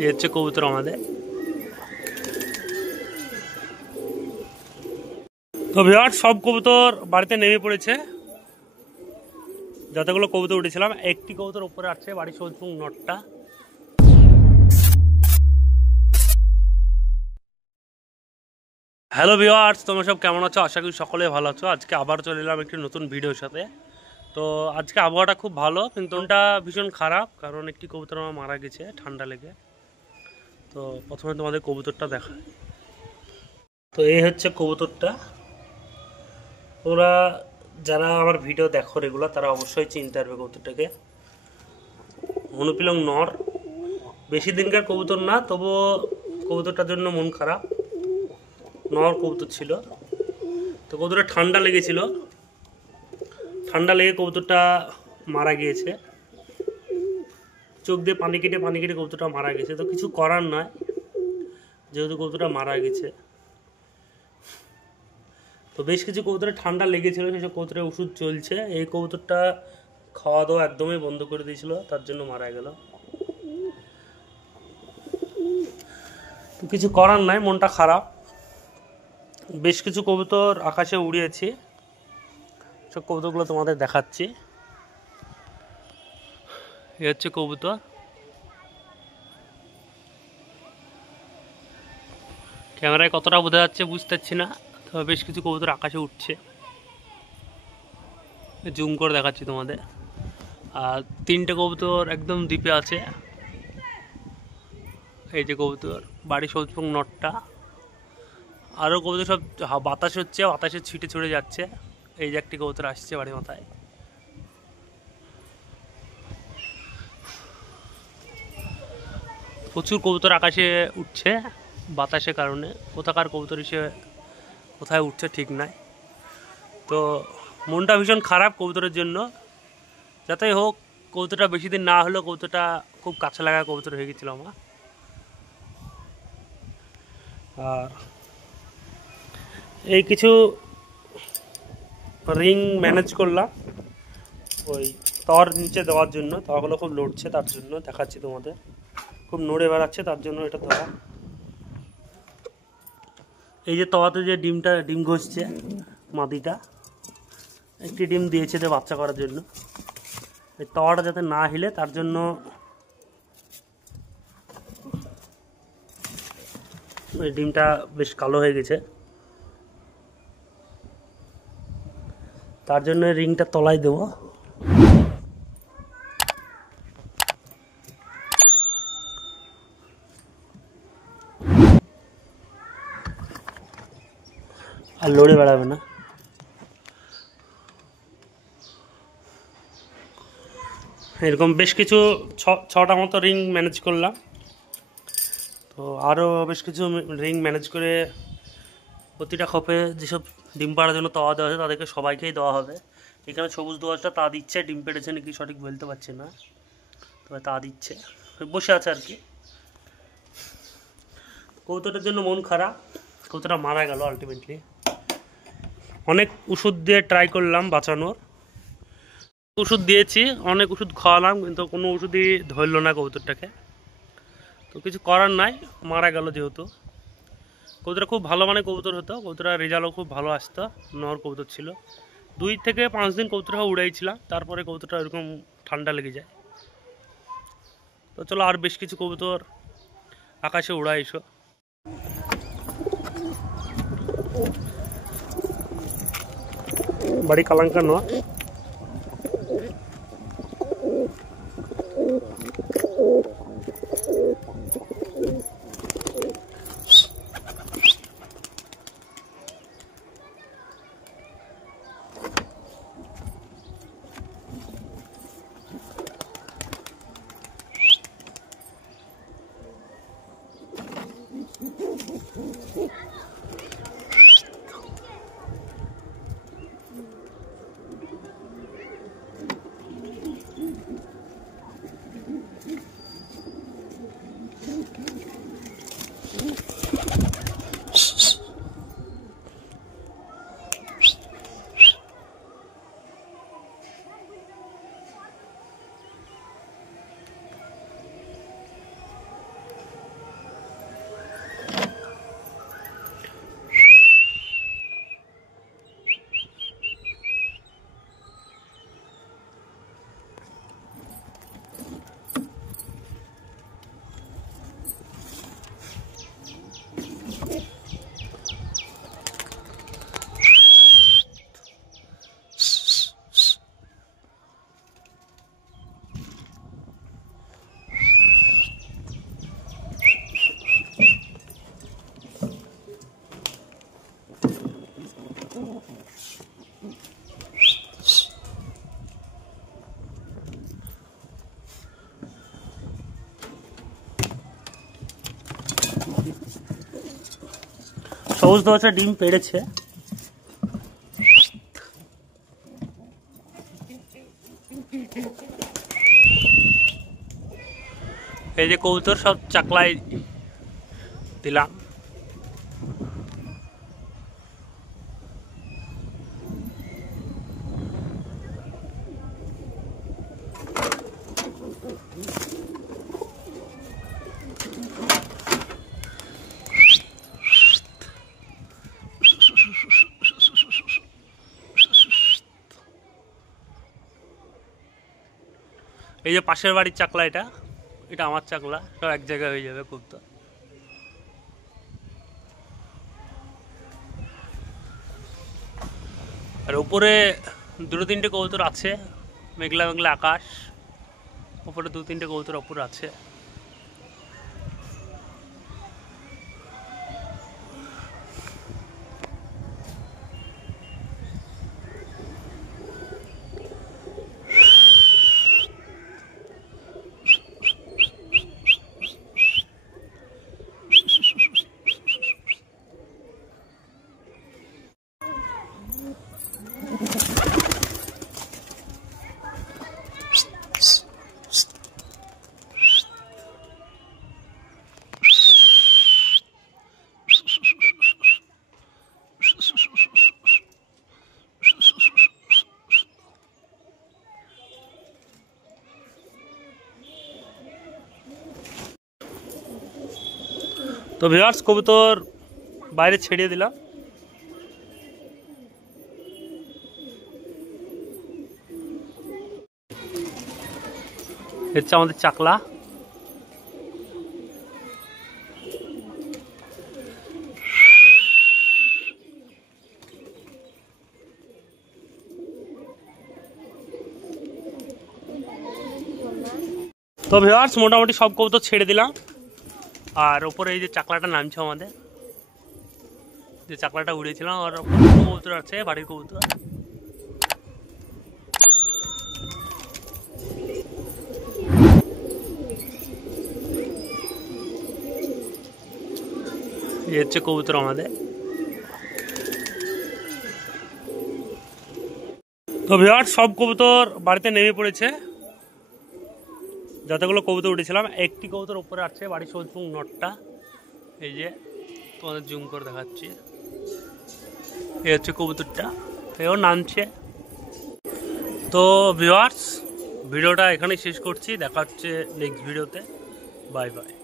এই হচ্ছে কবুতর আমাদের। তো ভিউয়ার্স, সব কবুতর বাড়িতে নেমে পড়েছে। যতগুলো কবুতর উঠেছিলাম, একটি কবুতর উপরে আসছে, বাড়ি চলছে নটটা। হ্যালো ভিউয়ার্স, তোমরা সব কেমন আছো? আশা করি সকলে ভালো আছো। আজকে আবার চলে এলাম একটি নতুন ভিডিওর সাথে। তো আজকে আবহাওয়াটা খুব ভালো, কিন্তু ওটা ভীষণ খারাপ, কারণ একটি কবুতর আমার মারা গেছে ঠান্ডা লেগে। তো প্রথমে তোমাদের কবুতরটা দেখায়। তো এই হচ্ছে কবুতরটা। ওরা যারা আমার ভিডিও দেখো রেগুলার, তারা অবশ্যই চিনতে পারবে কবুতরটাকে। হনুপিলং নর, বেশি দিনকার কবুতর না, তবুও কবুতরটার জন্য মন খারাপ। নর কবুতর ছিল, তো কবুতরটা ঠান্ডা লেগেছিল, ঠান্ডা লেগে কবুতরটা মারা গিয়েছে। চোখ দিয়ে পানি কেটে কবুতরটা মারা গেছে। তো কিছু করার নয়, যেহেতু কবুতরটা মারা গেছে। তো বেশ কিছু কবুতরে ঠান্ডা লেগেছিল, সেসব কবুতরের ওষুধ চলছে। এই কবুতরটা খাওয়া দাওয়া একদমই বন্ধ করে দিয়েছিল, তার জন্য মারা গেল। তো কিছু করার নাই, মনটা খারাপ। বেশ কিছু কবুতর আকাশে উড়িয়েছি, সব কবুতরগুলো তোমাদের দেখাচ্ছি। এ হচ্ছে কবুতর। ক্যামেরায় কতটা বোঝা যাচ্ছে বুঝতে পারছি না, তো বেশ কিছু কবুতর আকাশে উঠছে, জুম করে দেখাচ্ছি তোমাদের। আর তিনটে কবুতর একদম দ্বীপে আছে। এই যে কবুতর, বাড়ি সৌজপুং নটটা। আরও কবুতর সব বাতাস হচ্ছে, বাতাসে ছিটে ছড়ে যাচ্ছে। এই যে একটি কবুতর আসছে বাড়ির মাথায়। প্রচুর কবুতর আকাশে উঠছে বাতাসের কারণে। কোথাকার কবুতর এসে কোথায় উঠছে ঠিক নাই। তো মনটা ভীষণ খারাপ কবুতরের জন্য। যাতেই হোক, কবুতরটা বেশি দিন না হলেও কবুতরটা খুব কাছে লাগা কবুতর হয়ে গেছিল আমার। আর এই কিছু রিং ম্যানেজ করলাম ওই তর নিচে দেওয়ার জন্য। তাওয়াগুলো খুব লড়ছে, তার জন্য দেখাচ্ছি তোমাদের। খুব নড়ে বেড়াচ্ছে, তার জন্য এটা দেওয়া। এই যে তওয়াতে যে ডিম ঘষছে মাদিটা, একটি ডিম দিয়েছে যে বাচ্চা করার জন্য। এই তওয়াটা যাতে না হিলে, তার জন্য এই ডিমটা বেশ কালো হয়ে গেছে, তার জন্য রিংটা তলায় দেবো। আর লড়ে বেড়াবে না। এরকম বেশ কিছু ছটা মতো রিং ম্যানেজ করলাম। তো আরও বেশ কিছু রিং ম্যানেজ করে প্রতিটা খোপে যেসব ডিম পাড়ার জন্য তাওয়া দেওয়া আছে, তাদেরকে সবাইকেই দেওয়া হবে। এখানে সবুজ দোয়াশটা তা দিচ্ছে, ডিম পেড়েছে নাকি সঠিক বলতে পারছি না, তবে তা দিচ্ছে, বসে আছে আর কি। কবুতরের জন্য মন খারাপ, কবুতরটা মারা গেল আলটিমেটলি। অনেক ওষুধ দিয়ে ট্রাই করলাম বাঁচানোর, ওষুধ দিয়েছি, অনেক ওষুধ খাওয়ালাম, কিন্তু কোনো ওষুধই ধরল না কবুতরটাকে। তো কিছু করার নাই, মারা গেল যেহেতু। কবুতরটা খুব ভালো মানে কবুতর হতো, কবুতরটা রেজাল্টও খুব ভালো আসতো। নর কবুতর ছিল। 2 থেকে 5 দিন কবুতরটা উড়াইছিলাম, তারপরে কবুতরটা এরকম ঠান্ডা লেগে যায়। তো চলো আর বেশ কিছু কবুতর আকাশে উড়াই এসো। বাড়ি কালাঙ্কা নয়। সবুজ দোয়াটা ডিম পেড়েছে। এই যে কবুতর সব চাকলায় দিলাম। এই যে পাশের বাড়ির চাকলা, এটা আমার চাকলা, সব এক জায়গায় হয়ে যাবে কবুতর। আর উপরে দুটো তিনটে কবুতর আছে, মেঘলা মেঘলা আকাশ, উপরে দু তিনটে কবুতর উপরে আছে। তো ভিউয়ার্স, কবুতর বাইরে ছেড়ে দিলাম। হচ্ছে আমাদের চাকলা। তো ভিউয়ার্স, মোটামুটি সব কবুতর ছেড়ে দিলাম। আর ওপরে এই যে চাকলাটা নামছে আমাদের, যে চাকলাটা উড়েছিলাম, আর কবুতর আছে বাড়ির কবুতর। এই হচ্ছে কবুতর আমাদের। তো ভিউয়ার্স, সব কবুতর বাড়িতে নেমে পড়েছে। যতগুলো কবুতর উঠেছিলাম, একটি কবুতর উপরে আছে, বাড়ির সবুজ নটটা। এই যে তোমাদের জুম করে দেখাচ্ছি, এই হচ্ছে কবুতরটা, এও নামছে। তো ভিউয়ার্স, ভিডিওটা এখানেই শেষ করছি। দেখা হচ্ছে নেক্সট ভিডিওতে। Bye bye.